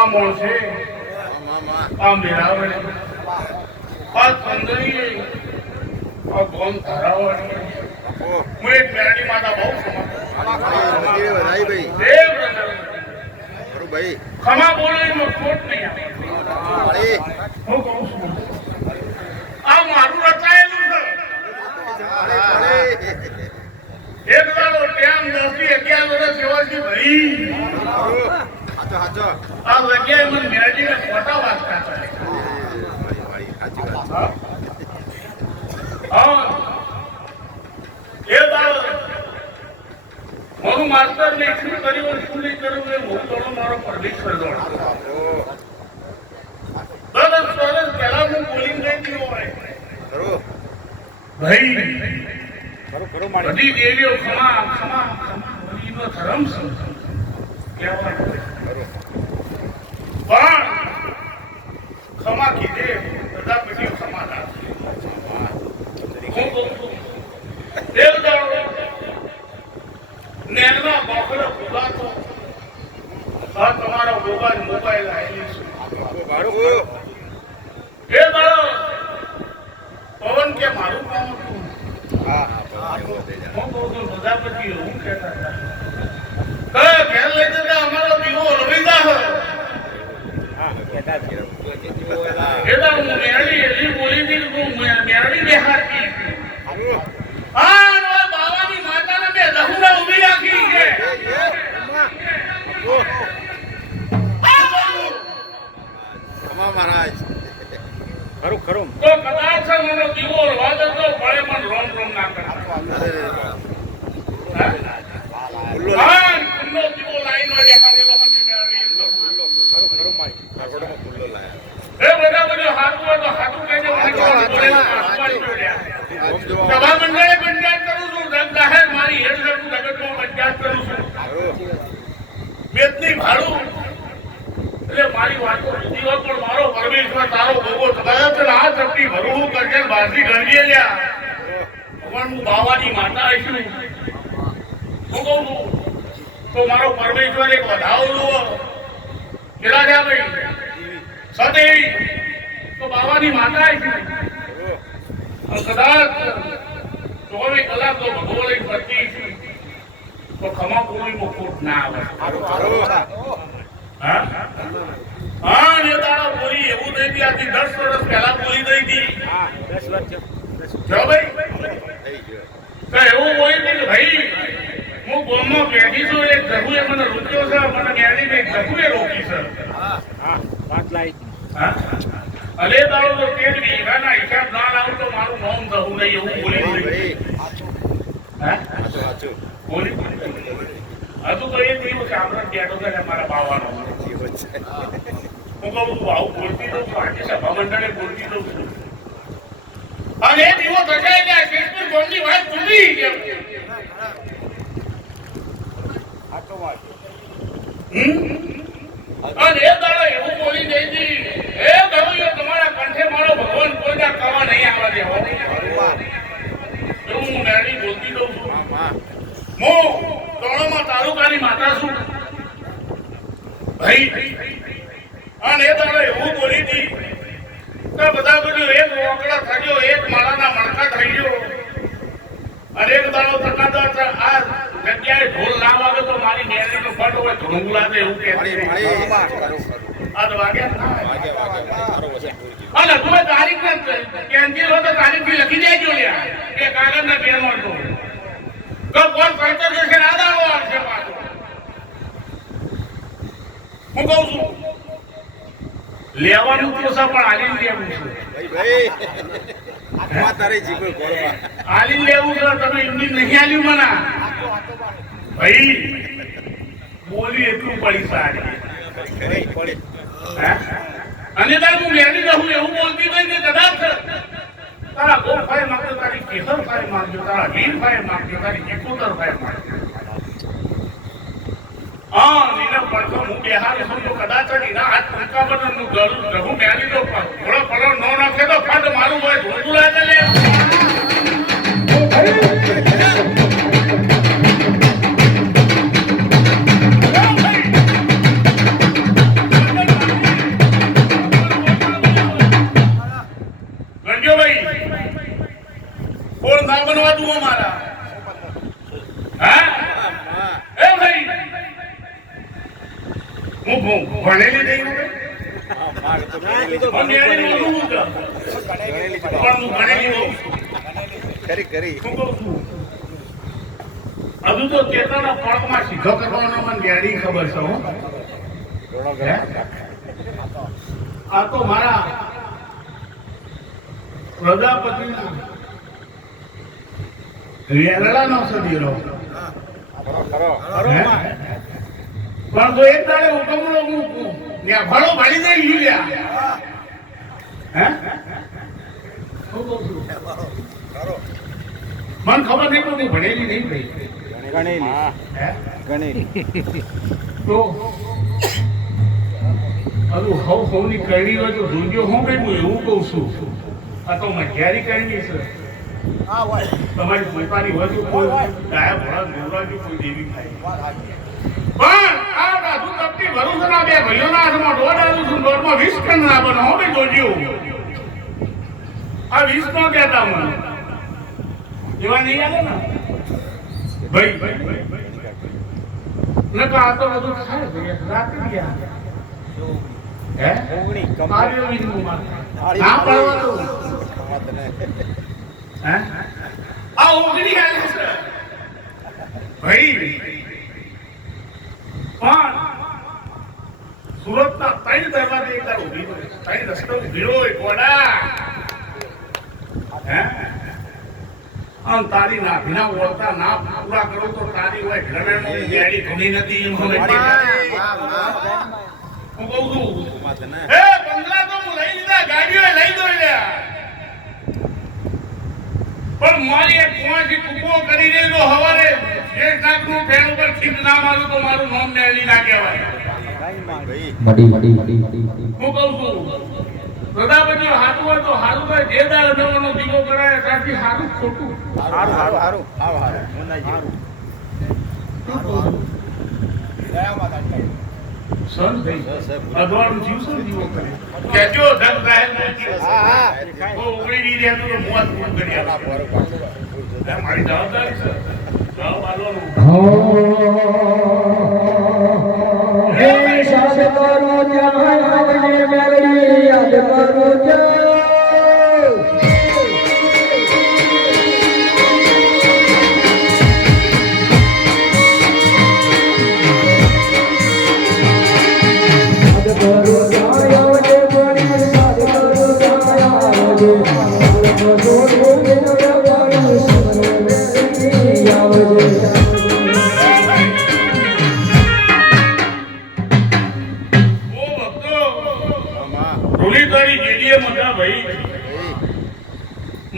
આ મોસે આ મેળાવે આ સુંદરી આ ગોમ ધરાવવાની હું એક મેરડી માતા બહુ ખમા બોલો એમાં ખોટ નહીં હું કહું છું આ મારું રચાયેલું છે એક દાડો ટેમ 10 થી 11 વર્ષ સેવાજી ભાઈ આ જગ્યાએ મને મેરડીને ખોટા વાગતા એ દાડો મારું માસ્ટર ને શું કર્યું શું નહીં કર્યું એ હું તો મારો પરમેશ્વર દોડ 10 વર્ષ પહેલા હું બોલિંગ નહીં ગયો હોય ભાઈ બધી દેવીઓ ખમા ખમા ખમા બલીનો ધર્મ કહેવાય પણ ખમા કીધે બધા બધી ખમા નેના બોકડો ખુલાતો આ તમારો મોબાઈલ આવેલી છે એ દાડો પવન કે મારું કામ હતું હું કહું છું પ્રજાપતિ હું કહેતા હતા ઘેર લઈ જતા અમારો દીવો રવિદા હોય એડા હું મેરડી એવી બોલી હતી હું મેરડી બેહારતી આ બાવાની માતાને બે દહુડા ઊભી રાખી છે મહારાજ ખરું ખરું તો કદાચ મને દીવો વાદ તો ભલે પણ રોમ રોમ ના કરે ખુલ્લો દીવો લાઈનો દેખાડેલો મને મેરડી ખરું ખરું મારી ઘરડોમાં ખુલ્લો લાયા એ બધા હાથું હોય તો હાથું કહીને સભા મંડળે પંચાયત કરું છું જાહેર મારી હેડ લડતું જગતમાં પંચાયત કરું છું બેતની ભાડું એટલે મારી વાતો જુદી હોય પણ મારો પરમેશ્વર તારો ભોગો થયો છે આ શક્તિ ભરવું કરશે બહારથી ગણવી લ્યા ભગવાન હું બાવાની માતા આવીશું હું કહું છું તો મારો પરમેશ્વર એક વધાવો જુઓ કેટલા થયા ભાઈ સદેવી તો બાવાની માતા આવીશું કદાચ 24 કલાક તો ભગવાન ફરતી તો ખમા પૂરીમાં ખોટ ના આવે હા ને તારા બોલી એવું થઈ ગઈ આથી 10 વર્ષ પહેલા બોલી ગઈ હતી 10 વર્ષ જો ભાઈ એવું બોલી હતી કે ભાઈ હું ગોમમાં બેઠી છું એક જગુએ મને રોક્યો છે મને મેળીને એક જગુએ રોકી છે વાત લાઈ અલે દાડો તો તેલ વીઘાના હિસાબ ના લાવું તો મારું નામ દહું નહીં એવું બોલી હતી બોલી હજુ તો એ દિવસ સાંભળત બેઠો છે મારા બાવાનો હું કહું છું આવું બોલતી દઉં છું આજે સભા મંડળે બોલતી દઉં છું અને એ દિવસ રચાઈ ગયા શેષપુર ગોમની વાત ભૂલી ગયો અને એ દાડો એવું બોલી દઈ હતી એ કહ્યું તમારા કંઠે મારો ભગવાન કોઈ કરવા નહીં આવવા દેવો એવું હું મેરડી બોલતી દઉં છું હું તોણોમાં તાલુકાની માતા છું ભાઈ અને એ દાડો એવું બોલી હતી તો બધા બધું એક રોકડા થયો એક માળાના મણકા થઈ ગયો અને એક દાડો તકાદાર આ જગ્યાએ ઢોલ ના વાગે તો મારી મેરડી નો ફટ હોય ધૂણું લાગે એવું કે આ તો વાગ્યા અને તું તારીખ ને કેન્સલ હોય તો તારીખ થી લખી દેજો લ્યા કે કાગળ ના પેન માં તો કોણ કહેતો છે ના દાડો આવશે પાછો હું કહું છું લેવાનું તો સા પણ આલીન લેવું છે ભાઈ આત્મા તારે જીવો ગોળવા આલીન લેવું છે તમે ઇન્ડિયન નહીં આલ્યું મના ભાઈ બોલી એટલું પડી સારી પડી અને તાર હું લેડી રહું એવું બોલતી નહીં ને કદાચ તારા ગોળ ફાય માંગજો તારી કેસર ફાય માંગજો તારા વીર ફાય માંગજો તારી એકોતર ફાય માંગજો હા નીના પડતો હું બેહાર છું તો કદાચ નીના હાથ ટૂંકા પર હું ગળું રહું મેલી તો ઘોડો પડો ન નાખે તો ફટ મારું હોય ધોળું લાગે લે હું ભણેલી નહીં હવે? હા, માર તો ભણેલી તો હું ન્યારી બોલું છું કે? ભણેલી જ પણ હું ભણેલી બોલું છું. ખરી ખરી શું કહું છું? હજુ તો ચેતાના પળમાં સીધો કરવાનો મને ન્યારી ખબર છે હો. ઘણો હે? આ તો મારા પ્રજાપતિના વેરડાનો સદીરો. ખરો ખરો હે? પણ તો એક દાડે હુકમનો ત્યાં ભાડો ભાડી દઈ ગયું લ્યા. હે? શું કહું છું? ખરો મને ખબર નહીં પણ હું ભણેલી નહીં ભાઈ. ગણેલી હે? ગણેલી તો હજુ હવની કરવી હોય તો જોજો હું કઈ હું એવું કહું છું. આ તો મજારી કરવી છે. તમારી પોતાની હોય તો કોઈ ગાય ભોળા ગોરાજો કોઈ દેવી ખાય. પણ આ રાજુ તપતી ભરૂચના બે ભાઈઓના હાથમાં દોઢ આલું છું, દોઢમાં 20 ટન ના બનો હો ભાઈ જોજો. આ 20 નો કહેતા મને એવા નહીં આવે ને ભાઈ નકા આ તો બધું ખાય ભાઈ રાત્રિ ગયા હે ઓગણી આર્યો વિનું માં ના પડવાનું હે આ ઓગણી આલે છે ભાઈ. પણ સુરતના 3 દરવાજે એક દાડો ઉભી રહ્યો, 3 રસ્તો ઉભી રહ્યો એક વડા હે આમ તારી નાભીના ઓળતા ના પૂરા કરો તો તારી હોય ઘરમેળની ગાડી ઘણી નથી એમ હવે હું કહું છું એ બંગલા તો હું લઈ લીધા, ગાડીઓ લઈ દો લ્યા, પણ મારી એક કુવાથી કૂકો કરી દે તો હવારે જે નાકનું ફેન ઉપર ખીચ ના મારું તો મારું નામ નેલી ના કહેવાય. હું કહું છું પ્રજાપતિ હાથું હોય તો હારું ભાઈ જે દાળ નવાનો દીવો કરાય ત્યાંથી હારું ખોટું હારું હારું હારું હારું હારું મુનાજી સન થઈ અગવાડું જીવશું દીવો કરે કેજો ધન કાય હા હા ઓ ઉગડી ની દે તો મોત પૂર કરી ના આપો. બરોબર મારી જવાબદારી છે જવાબ આલવાનો.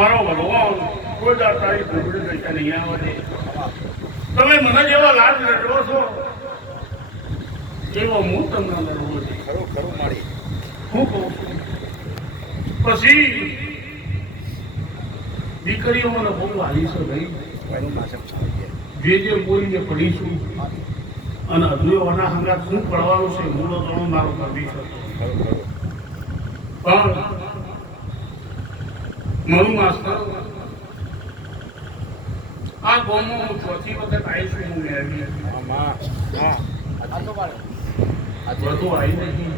મારો ભગવાન કોઈ દાડ તારી ભૂગડી પૈસા નહીં આવે દે. તમે મને જેવા લાડ રચો છો એવો હું તમને લડવો છે. ખરું ખરું મારી હું કહું છું પછી દીકરીઓ મને બહુ વાલી છે ભાઈ. વાયનું નાશક જે બોલીને પડીશું અને અધૂરોના હંગાત શું પડવાનું છે મૂળો ત્રણ મારો કરવી છે. ખરું ખરું પણ મારું માસ્તર આ ગામમાં હું ચોથી વખત આવીશું હું મેળવી હા માં હા વધુ આવી નહીં.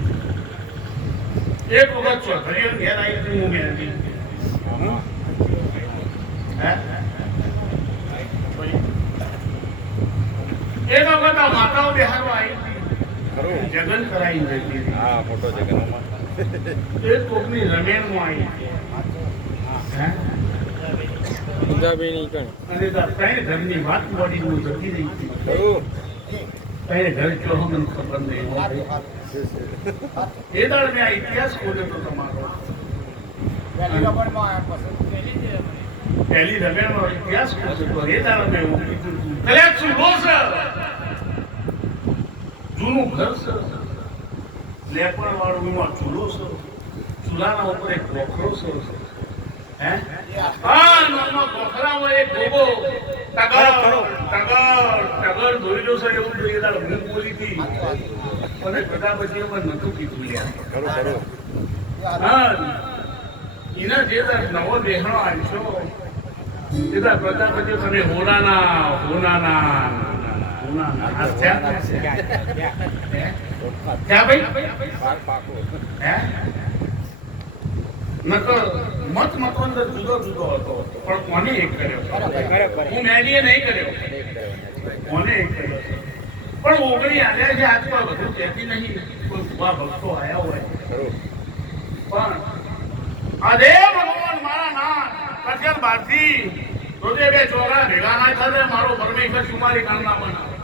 એક વખત ચોધરીઓ ઘેર આવીશું હું મેળવી હા હે એક વખત આ માતાઓ બિહારવા આવી ખરું જગન કરાવી જતી હા મોટો જગનમાં એક કોકની રમેણમાં આવી હે પંજાબી ની કણ અને ત્રણ ઘરની વાત બોડી હું જતી રહી હતી. ખરું ત્રણ ઘર ચો મને ખબર નહીં. એ દાડ મેં આ ઇતિહાસ ખોલ્યો તો તમારો પહેલી રમેણનો ઇતિહાસ ખોલ્યો તો એ દાડ મેં એવું કીધું કલેક્ટ શું છે જૂનું ઘર છે લેપણ વાળું એમાં ચૂલો છે ચૂલાના ઉપર એક કોખરો છે હે હા નાનો કોખરામાં એક ગોગો ટગર દોરેલો છે એવું જોઈએ તાર હું બોલી હતી અને બધા પછી એમાં નતું કીધું લ્યા. ખરું ખરું હા એના જે તાર નવો દેહણો આવશો એ તાર પ્રજાપતિ તમે હોનાના આ થયા છે. હે? ક્યાં ભાઈ બાર પાકો. હે નકર મત મતવંદર જુદો જુદો હતો પણ કોને એક કર્યો હું મેરીએ નહીં કર્યો કોને એક કર્યો પણ ઓગણી આવ્યા છે આજકાલ બધું કહેતી નહીં કોઈ ભૂવા ભક્તો આવ્યા હોય પણ અરે ભગવાન મારા નાથ કચ્છ બારથી રોજે બે ચોરા ભેગા ના થશે મારો પરમેશ્વર સુમારી કામના બનાવે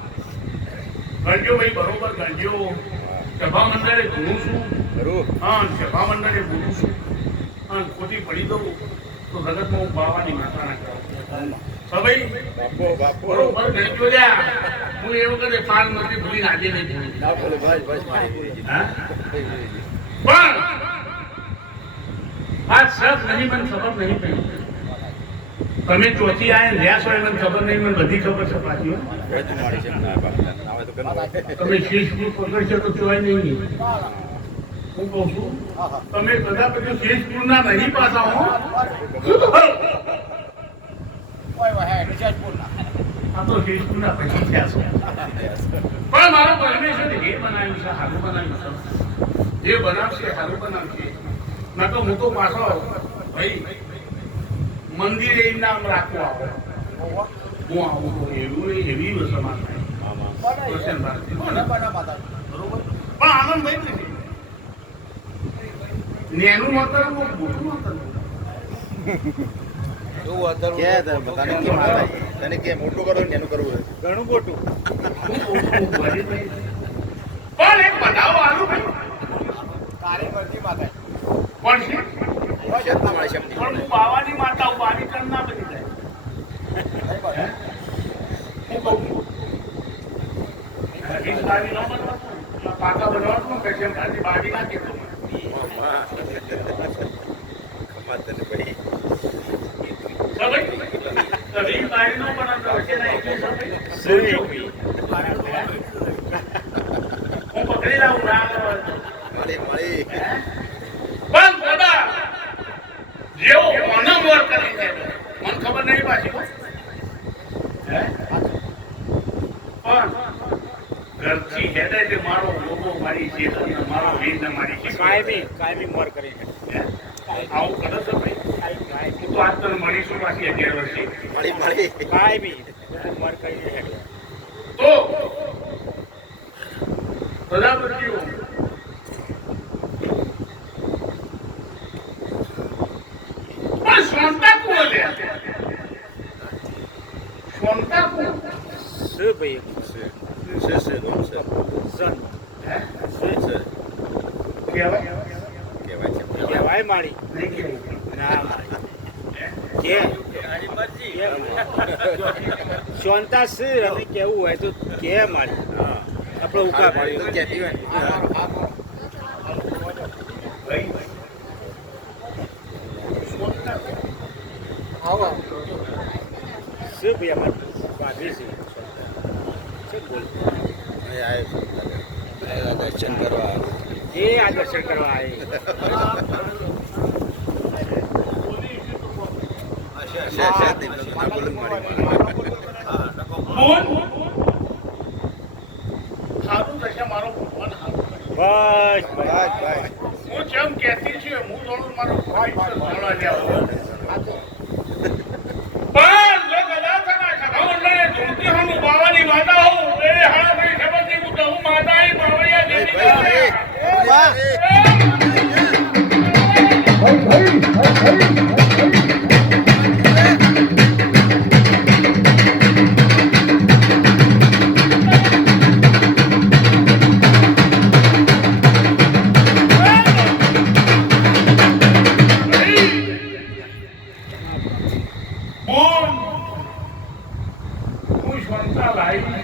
ગણજો ભાઈ બરોબર ગણજો સભા મંડળે ગુનું છું હા સભા મંડળે ગુનું છું અને ખોટી પડી દઉં તો જગતમાં હું બાવાની માતા ના કરું સભાઈ બાપો બાપો. બરોબર ગણજો લ્યા હું એ વખતે પાન નથી ભૂલી આજે નહીં ભૂલી ના બોલો બસ બસ મારી પૂરી જીત. હા પણ આ સબ નહીં મને ખબર નહીં પડી તમે ચોથી આયા રહ્યા છો એ મને ખબર નહીં મને બધી ખબર છે પાછી હો. બધું મારી છે ના બાપ ના આવે તો કરવું. તમે શીશ પકડશો તો ચોય નહીં હું કહું છું તમે બધા પછી શીશપુર ના નહીં પાછા હો આ તો શીશપુર ના પછી થયા છો પણ મારો પરમેશ્વર જે બનાવ્યું છે સારું બનાવ્યું છે જે બનાવશે સારું બનાવશે ના તો હું તો પાછો ભાઈ મંદિરે એમ નામ રાખવું આવો હું આવું તો એવું એવી સમાન થાય આમાં કૃષ્ણ ભારતી બરોબર પણ આનંદ ભાઈ નથી નેનું મતલબ મોટું મતલબ કે તને કે માતાજી તને કે મોટું કરો ને એનું કરવું ઘણું મોટું. પણ એક બતાવો આલુ ભાઈ પણ છે શબ્દ મારી શબ્દ પણ હું બાવાની માતા હું બાવી કર ના બની જાય હું કહું છું એક બાવી ન બનવાનું પાકા બનવાનું કે જેમ ગાડી બાવી ના કહેતો ખમા તને ભાઈ કભી બાવી નો બનાવતો વચ્ચે ના એટલે હું પકડી લાવું ના મળી મળી પણ દાદા જેવો મને મોર કરી દે મને ખબર નહીં પાછી હે પણ ઘરથી હેડે છે મારો લોગો મારી છે મારો વીર મારી છે કાયમી મોર કરી આવું કરો છો ભાઈ હું તો આજ તને મળીશું પાછી 11 વર્ષે મળી મળી કાયમી મોર કરી તો બધા બચ્ચીઓ પણ સોનતા કોણ લે સોનતા કોણ સ ભાઈ છે કોણ છે સન હે છે કહેવાય કહેવાય છે કહેવાય મારી નહીં કહેવું ના મારી કે શાંતા સ અને કેવું હોય તો કે મારી હા આપણો ઉકા મારી તો પાડી કહેતી હોય ને ભાઈ સ ભાઈ અમારી ભાભી છે શું બોલ અને આ દર્શન કરવા એ આ દર્શન કરવા આવે બોલ સારું થશે મારો ભગવાન સારું કરે. બસ બસ બસ હું જેમ કહેતી છું હું થોડું મારો ભાઈ છે ભણવા જાઉં. પણ જો કદાચ આ સભા મંડળે ધૂળતી હોઉં, બાવાની માતા હોઉં, એ હા ભાઈ ખબર નહીં હું તો હું માતા એ બાવળિયા જેવી નથી. બોલ હું ક્ષમતા લાવી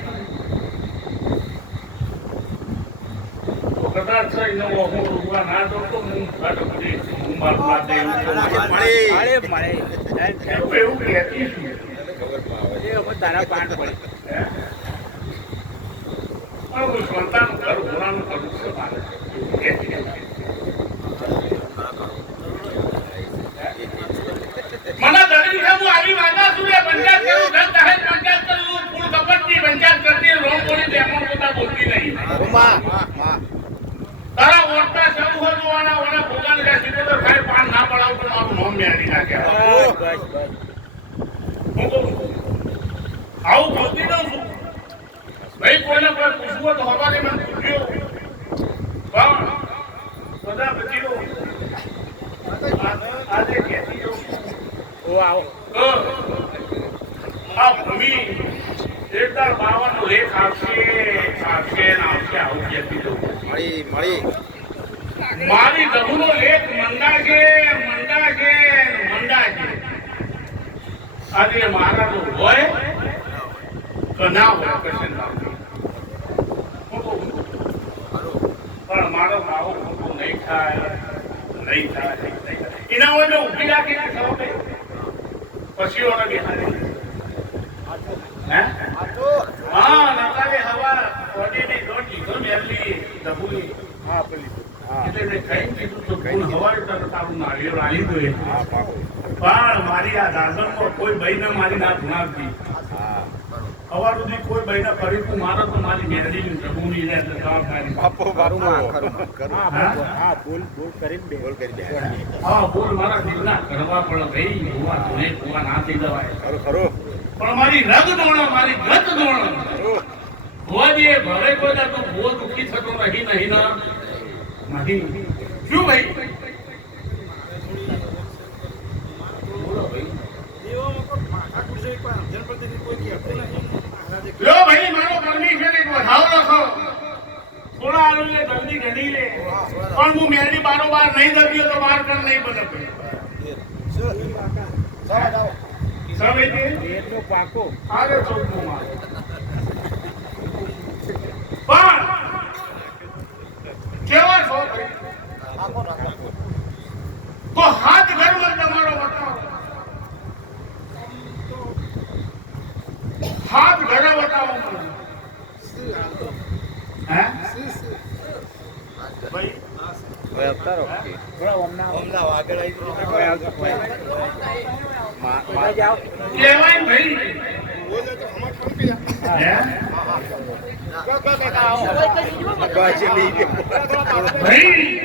તો કદાચ છે એનો હું રૂપા ના દો તો હું કાઢું બધી હું મારું ના દે મળે મળે એવું કહેતી છું ખબર પણ આવે એ હવે તારા પાન પડે પણ હું ક્ષમતાનું ઘર ભોળાનું કરું છું મારે કહેતી નથી. મને દરેક હું આવી વાતા છું કે પંચાયત કરું ધન દહેજ પંચાયત કરું ફૂલ કપટની પંચાયત કરતી રોમ બોલી બેમણ પોતા બોલતી નહીં માં માં કહેવાના ઓલા ભોગાને જ્યાં સીધો તો ખાઈ પાન ના પડાવ તો મારું નામ મેળી નાખે બસ બસ હું કહું છું. આવું બોલતી દઉં છું ભાઈ કોઈને કોઈ પૂછવું તો હવારે મને પૂછ્યો પણ બધા બચીઓ આજે કહેતી જો ઓ આવો આ ભૂમિ એકદાર બાવાનો લેખ આવશે આવશે ને આવશે આવું કહેતી જવું મળી મારી દબુનો લેખ મંડાશે મંડાશે મંડાશે આજે મારા તો હોય કે ના હોય કશે ના હોય. હું કહું છું. પણ મારો ભાવ ખોટો નહીં થાય નહીં થાય નહીં થાય. એના હોય તો ઊભી રાખીને ખબર પછી ઓને બિહારી હે હા નકાલે હવા ઓડીની દોડી તો મેલી દબુની હા પેલી હા એટલે મેં કઈ કીધું તો ફૂલ હવારે તરત તારું નાળિયેર આલી દો એ. હા પાકો પણ મારી આ દાદરમાં કોઈ બહેને મારી ના ધુણાવતી હા સવાર સુધી કોઈ બહેને ફરીતું મારે તો મારી મેરડીની દબુની ને જવાબદારી બાપો બાપો કરું હા બોલ બોલ કરીને બે બોલ કરી દે હા બોલ મારા દિલના કરવા પડે ભાઈ ભૂવા ધોણે ભૂવા ના થઈ જવાય ખરું પણ મારી રગ દોણો મારી ગત દોણો ભોજે ભલે કોઈ તો ભો દુઃખી થતો નહીં નહીં ના નહીં શું ભાઈ બોલો ભાઈ લો ભાઈ મારો પરમિશન એક વધાવ રાખો થોડા આલુ લે જલ્દી ઘડી લે પણ હું મેરી બારોબાર નહીં દબ્યો તો બાર કર નહીં બને સમય કે એટલો પાકો આગે ચોકનો માર પણ કેવા છો ભાઈ તો હાથ ઘરમાં તમારો બતાવો હાથ ઘરે બતાવો મને હે ભાઈ હવે અવતારો થોડા ઓમના આગળ માં જાઓ કહેવાય ને ભાઈ હે ભાઈ